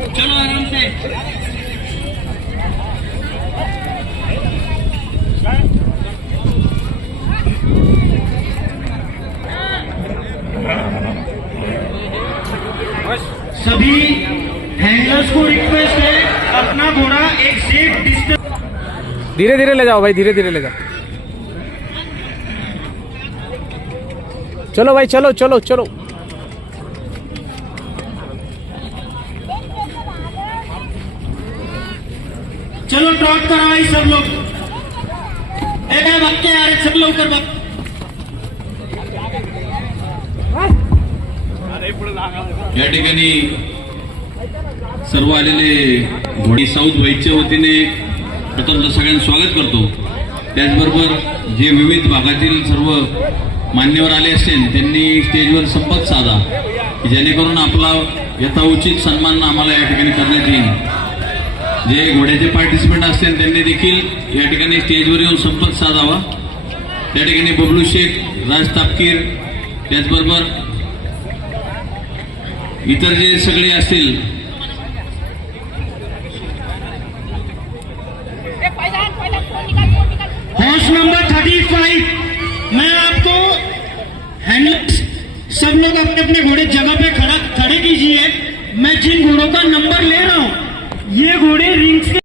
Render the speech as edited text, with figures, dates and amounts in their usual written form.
चलो आराम से। सभी हैंडलर्स को रिक्वेस्ट है, अपना घोड़ा एक सेफ डिस्टेंस। धीरे धीरे ले जाओ भाई, धीरे धीरे ले जाओ। चलो भाई, चलो चलो चलो। चलो ट्रॉट करो भाई सब लोग। भाग के आ रहे सब लवकर भाग। या ठिकाणी सर्व आलेले घोडी साऊथ व्हाईटच्या वतीने प्रथम सगळ्यांचं स्वागत करतो। त्याचबरोबर जे विविध भागातील सर्व मान्यवर आले असेल त्यांनी स्टेजवर संपर्क साधा की जेणेकरून आपला यथाउचित सन्मान आम्हाला या ठिकाणी करण्यात येईल। जे घोड्याचे पार्टिसिपंट असतील त्यांनी देखील या ठिकाणी स्टेजवर येऊन संपर्क साधावा। त्या ठिकाणी बबलू शेख, राज तापकीर, त्याचबरोबर इतर जे सगळे असतील हॉर्स नंबर 35। मैं आपको हैंडलर्स सब लोग अपने अपने घोड़े जगह पे खड़े कीजिए। मैं जिन घोड़ों का नंबर ले रहा हूं ये घोड़े रिंग्स के